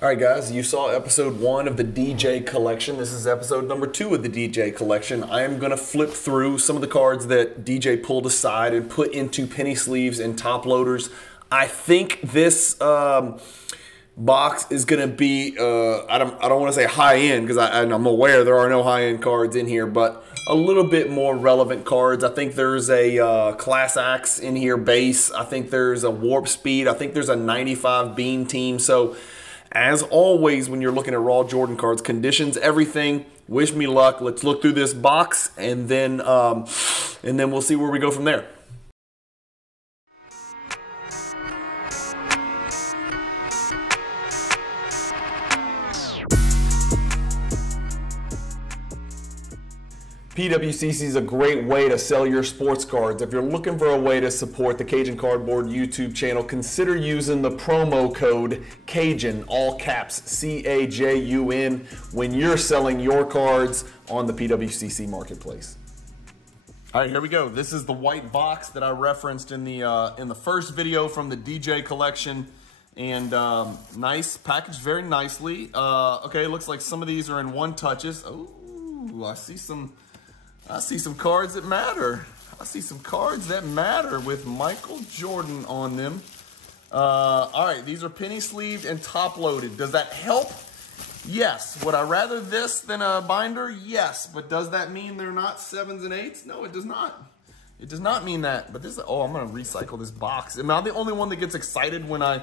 All right, guys, you saw episode 1 of the DJ collection. This is episode number 2 of the DJ collection. I am going to flip through some of the cards that DJ pulled aside and put into penny sleeves and top loaders. I think this box is going to be, I don't want to say high-end because I'm aware there are no high-end cards in here, but a little bit more relevant cards. I think there's a Class Axe in here base. I think there's a Warp Speed. I think there's a 95 Beam Team. So as always, when you're looking at raw Jordan cards, conditions, everything, wish me luck. Let's look through this box, and then we'll see where we go from there. PWCC is a great way to sell your sports cards. If you're looking for a way to support the Cajun Cardboard YouTube channel, consider using the promo code CAJUN, all caps, C-A-J-U-N, when you're selling your cards on the PWCC marketplace. All right, here we go. This is the white box that I referenced in the first video from the DJ collection. And nice, packaged very nicely. Okay, looks like some of these are in one touches. Oh, I see some cards that matter. I see some cards that matter with Michael Jordan on them. All right, these are penny sleeved and top loaded. Does that help? Yes. Would I rather this than a binder? Yes. But does that mean they're not 7s and 8s? No, it does not. It does not mean that. But this, oh, I'm going to recycle this box. Am I the only one that gets excited when I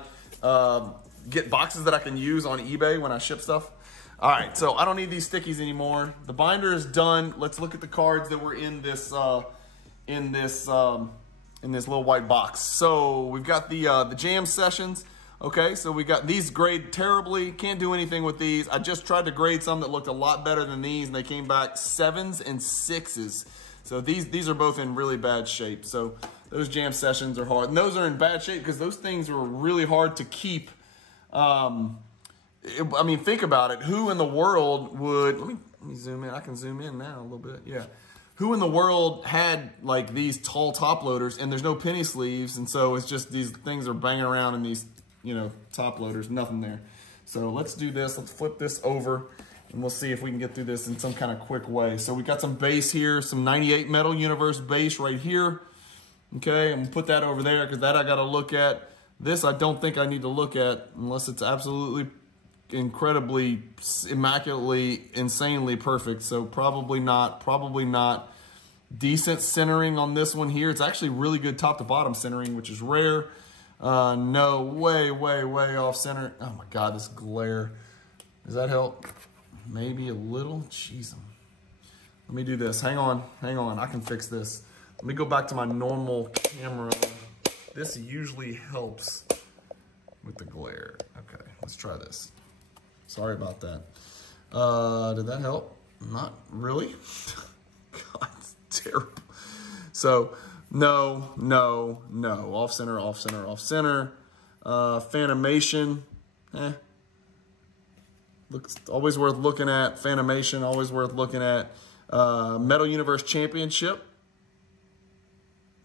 get boxes that I can use on eBay when I ship stuff? All right, so I don't need these stickies anymore. The binder is done. Let's look at the cards that were in this little white box. So we've got the jam sessions. Okay, so we got these grade terribly. Can't do anything with these. I just tried to grade some that looked a lot better than these, and they came back 7s and 6s. So these are both in really bad shape. So those jam sessions are hard, and those are in bad shape because those things were really hard to keep. I mean, think about it. Who in the world would, let me zoom in. I can zoom in now a little bit. Yeah. Who in the world had like these tall top loaders and there's no penny sleeves, and so it's just these things are banging around in these, top loaders, nothing there. So let's do this. Let's flip this over and we'll see if we can get through this in some kind of quick way. So we got some base here, some 98 Metal Universe base right here. Okay, I'm gonna put that over there because that I got to look at. This I don't think I need to look at unless it's absolutely incredibly, immaculately, insanely perfect. So probably not. Decent centering on this one here. It's actually really good top to bottom centering, which is rare. No, way off center. Oh my God, this glare. Does that help? Maybe a little. Jeez. Let me do this. Hang on. I can fix this. Let me go back to my normal camera. This usually helps with the glare. Okay, let's try this. Sorry about that. Did that help? Not really. God, it's terrible. So, no. Off center. Phantomation. Looks always worth looking at. Phantomation, always worth looking at. Metal Universe Championship.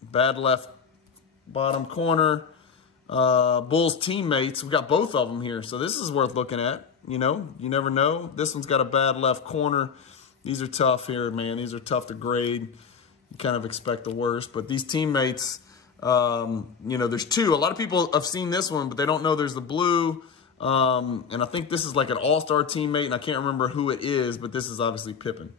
Bad left bottom corner. Bulls teammates. We got both of them here. So this is worth looking at. You never know. This one's got a bad left corner. These are tough here, man. These are tough to grade. You kind of expect the worst. But these teammates, there's two. A lot of people have seen this one, but they don't know there's the blue. And I think this is like an all-star teammate, and I can't remember who it is, but this is obviously Pippen.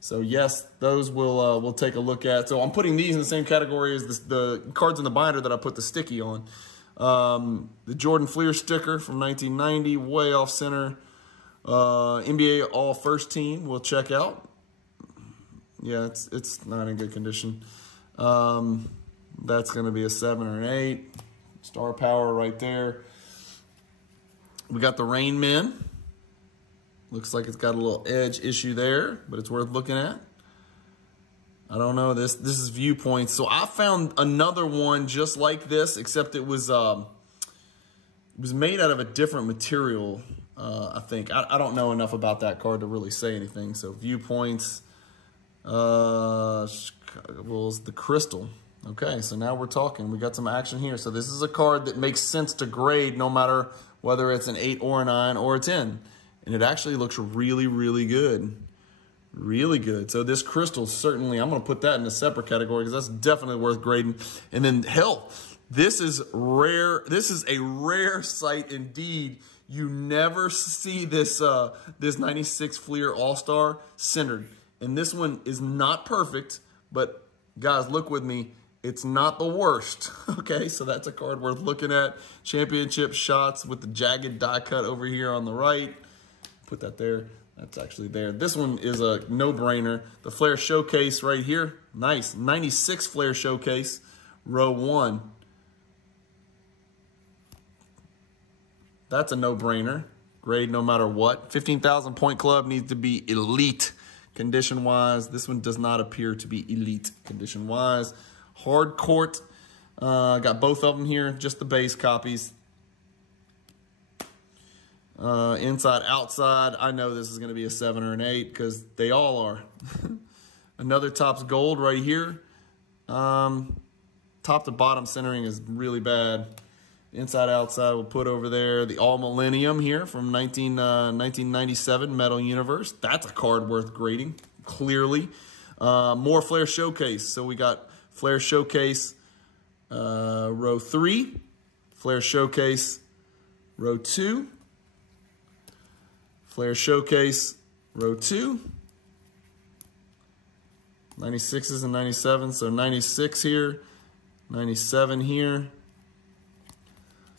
So, yes, those we'll take a look at. So I'm putting these in the same category as the cards in the binder that I put the sticky on. The Jordan Fleer sticker from 1990, way off center. NBA All First Team, we'll check out. Yeah, it's not in good condition. That's going to be a 7 or an 8. Star power right there. We got the Rain Men. Looks like it's got a little edge issue there, but it's worth looking at. I don't know, this is Viewpoints. So I found another one just like this, except it was made out of a different material, I think. I don't know enough about that card to really say anything. So Viewpoints, well, it's the Crystal. Okay, so now we're talking. We got some action here. So this is a card that makes sense to grade no matter whether it's an 8 or a 9 or a 10. And it actually looks really, really good. Really good. So this crystal, certainly, I'm going to put that in a separate category because that's definitely worth grading. And then, hell, this is rare. This is a rare sight indeed. You never see this this 96 Fleer All-Star centered. And this one is not perfect, but guys, look with me. It's not the worst. Okay, so that's a card worth looking at. Championship shots with the jagged die cut over here on the right. Put that there. That's actually there. This one is a no-brainer. The Flair Showcase right here. Nice. 96 Flair Showcase, row 1. That's a no-brainer. Grade no matter what. 15,000 point club needs to be elite condition-wise. This one does not appear to be elite condition-wise. Hard court. Got both of them here. Just the base copies. Inside, outside, I know this is going to be a 7 or an 8 because they all are. Another Topps Gold right here. Top to bottom centering is really bad. Inside, outside, we'll put over there the All Millennium here from 1997 Metal Universe. That's a card worth grading, clearly. More Flair Showcase. So we got Flair Showcase row 3. Flair Showcase row 2. Flair Showcase, row 2. 96s and 97s, so 96 here, 97 here.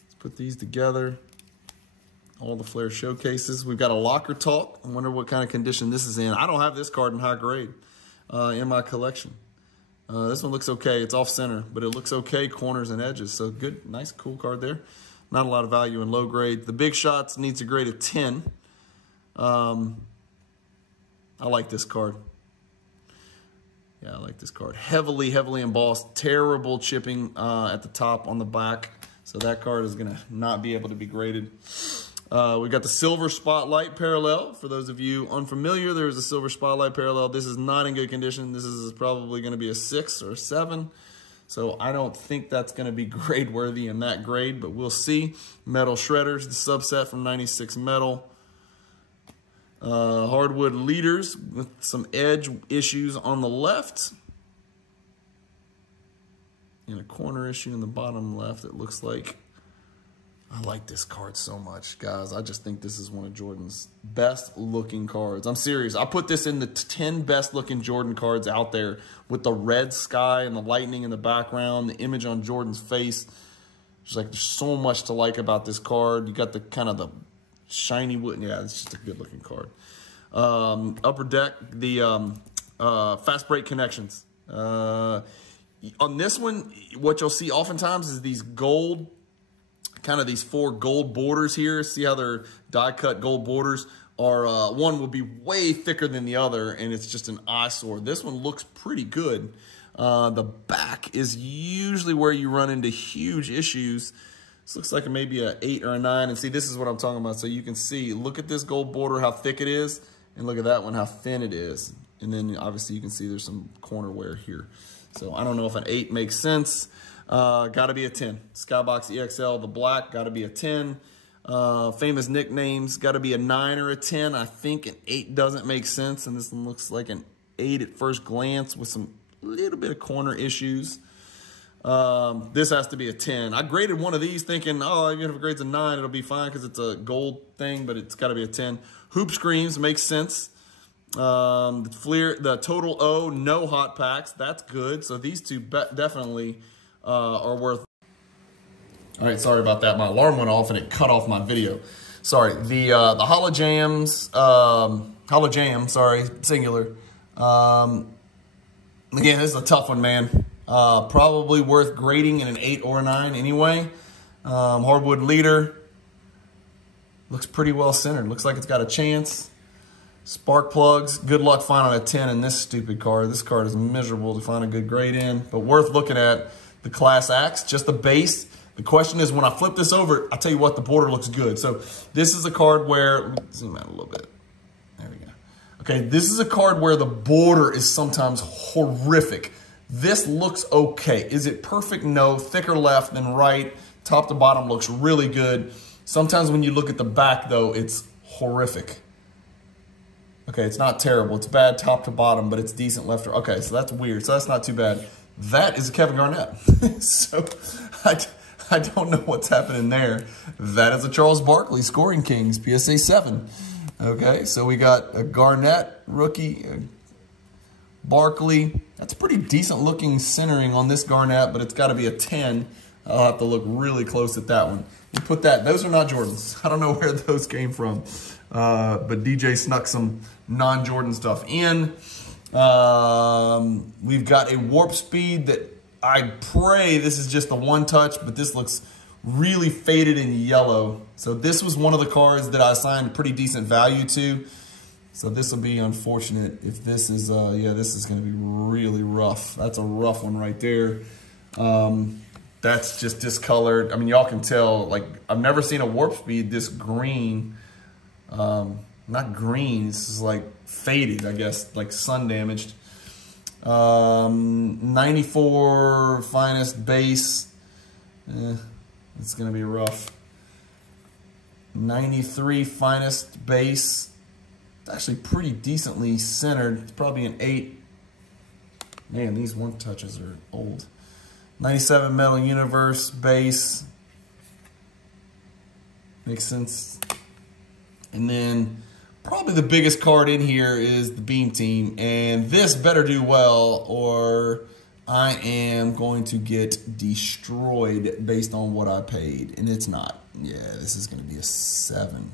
Let's put these together. All the Flair Showcases. We've got a Locker Talk. I wonder what kind of condition this is in. I don't have this card in high grade in my collection. This one looks okay. It's off center, but it looks okay, corners and edges. So good, nice, cool card there. Not a lot of value in low grade. The Big Shots needs a grade of 10. I like this card. Yeah, I like this card. Heavily embossed. Terrible chipping at the top on the back. So that card is going to not be able to be graded. We got the Silver Spotlight Parallel. For those of you unfamiliar, there's a Silver Spotlight Parallel. This is not in good condition. This is probably going to be a 6 or a 7. So I don't think that's going to be grade worthy in that grade, but we'll see. Metal Shredders, the subset from 96 Metal. Hardwood Leaders with some edge issues on the left. And a corner issue in the bottom left, it looks like. I like this card so much, guys. I just think this is one of Jordan's best looking cards. I'm serious. I put this in the 10 best looking Jordan cards out there with the red sky and the lightning in the background, the image on Jordan's face. Just like there's so much to like about this card. You got the kind of the shiny wood. Yeah, it's just a good looking card. Upper Deck, the Fast Break Connections. On this one, what you'll see oftentimes is these gold, kind of these 4 gold borders here. See how they're die cut gold borders are, one will be way thicker than the other, and it's just an eyesore. This one looks pretty good. The back is usually where you run into huge issues. This looks like maybe an 8 or a 9. And see, this is what I'm talking about. So you can see, look at this gold border, how thick it is. And look at that one, how thin it is. And then obviously you can see there's some corner wear here. So I don't know if an 8 makes sense. Got to be a 10. Skybox EXL, the black, got to be a 10. Famous nicknames, got to be a 9 or a 10. I think an 8 doesn't make sense. And this one looks like an 8 at first glance with some little bit of corner issues. This has to be a 10. I graded one of these thinking, oh, even if it grades a 9, it'll be fine because it's a gold thing, but it's got to be a 10. Hoop Screams makes sense. The Total O, no hot packs. That's good. So these two definitely are worth. All right, sorry about that. My alarm went off and it cut off my video. Sorry. The Holo Jams, Holo Jam, sorry, singular. Again, this is a tough one, man. Probably worth grading in an 8 or a 9 anyway. Hardwood Leader. Looks pretty well centered. Looks like it's got a chance. Spark Plugs. Good luck finding a 10 in this stupid card. This card is miserable to find a good grade in, but worth looking at. The Class Axe, just the base. The question is, when I flip this over, I'll tell you what, the border looks good. So this is a card where, let me zoom out a little bit. There we go. Okay, this is a card where the border is sometimes horrific. This looks okay. Is it perfect? No. Thicker left than right. Top to bottom looks really good. Sometimes when you look at the back, though, it's horrific. Okay, it's not terrible. It's bad top to bottom, but it's decent left. Okay, so that's weird. So that's not too bad. That is a Kevin Garnett. So I don't know what's happening there. That is a Charles Barkley, Scoring Kings, PSA 7. Okay, so we got a Garnett rookie, Barkley. That's pretty decent looking centering on this Garnett, but it's got to be a 10. I'll have to look really close at that one. You put that, those are not Jordans. I don't know where those came from. But DJ snuck some non-Jordan stuff in. We've got a warp speed that I pray this is just the one touch, but this looks really faded in yellow. So this was one of the cards that I assigned pretty decent value to. So this will be unfortunate if this is, yeah, this is going to be really rough. That's a rough one right there. That's just discolored. I mean, y'all can tell, like, I've never seen a warp speed this green. Not green, this is like faded, I guess, like sun damaged. 94 finest base. It's gonna be rough. 93 finest base. It's actually pretty decently centered. It's probably an 8. Man, these one touches are old. 97 Metal Universe base. Makes sense. And then probably the biggest card in here is the Beam Team. And this better do well or I am going to get destroyed based on what I paid. And it's not. Yeah, this is going to be a 7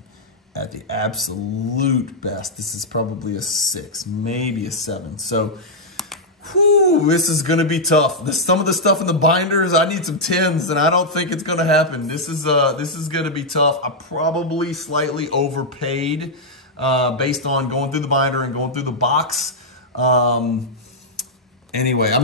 at the absolute best. This is probably a 6, maybe a 7. So, whew, this is going to be tough. Some of the stuff in the binders, I need some 10s, and I don't think it's going to happen. This is going to be tough. I probably slightly overpaid based on going through the binder and going through the box. Anyway, I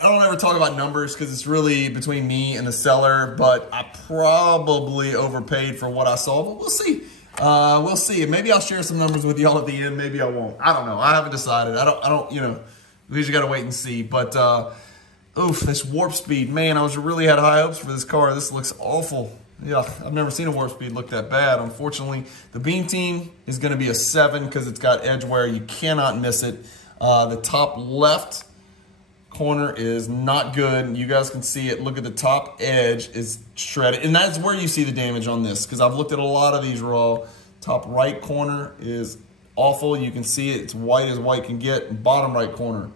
don't ever talk about numbers because it's really between me and the seller, but I probably overpaid for what I saw, but we'll see. We'll see. Maybe I'll share some numbers with y'all at the end. Maybe I won't. I don't know. I haven't decided. I don't, you know, we just got to wait and see. But, oof, this warp speed. Man, I really had high hopes for this car. This looks awful. Yeah, I've never seen a warp speed look that bad. Unfortunately, the Beam Team is going to be a 7 because it's got edge wear. You cannot miss it. The top left corner is not good. You guys can see it. Look at the top edge is shredded. And that's where you see the damage on this because I've looked at a lot of these raw. Top right corner is awful. You can see it. It's white as white can get. Bottom right corner,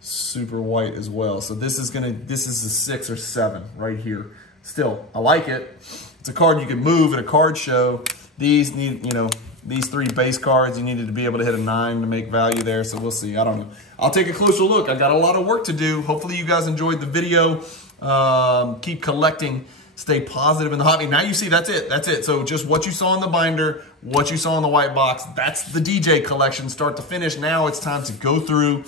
super white as well. So this is a 6 or 7 right here. Still, I like it. It's a card you can move at a card show. These need, you know, these 3 base cards, you needed to be able to hit a 9 to make value there. So we'll see. I don't know. I'll take a closer look. I got a lot of work to do. Hopefully you guys enjoyed the video. Keep collecting. Stay positive in the hobby. Now you see, that's it. That's it. So just what you saw in the binder, what you saw in the white box, that's the DJ collection start to finish. Now it's time to go through,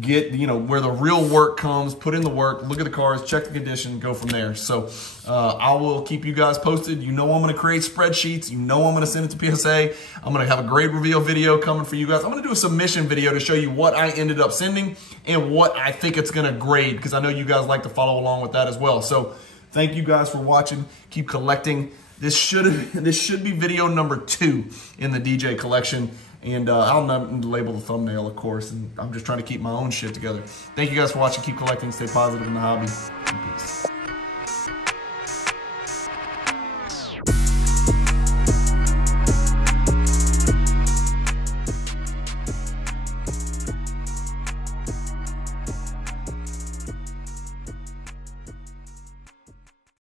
get, you know, where the real work comes, put in the work, look at the cards, check the condition, go from there. So I will keep you guys posted. You know I'm going to create spreadsheets. You know I'm going to send it to PSA. I'm going to have a grade reveal video coming for you guys. I'm going to do a submission video to show you what I ended up sending and what I think it's going to grade because I know you guys like to follow along with that as well. So thank you guys for watching. Keep collecting. This should be video number 2 in the DJ collection. And I'll label the thumbnail, of course. And I'm just trying to keep my own shit together. Thank you guys for watching. Keep collecting. Stay positive in the hobby. Peace.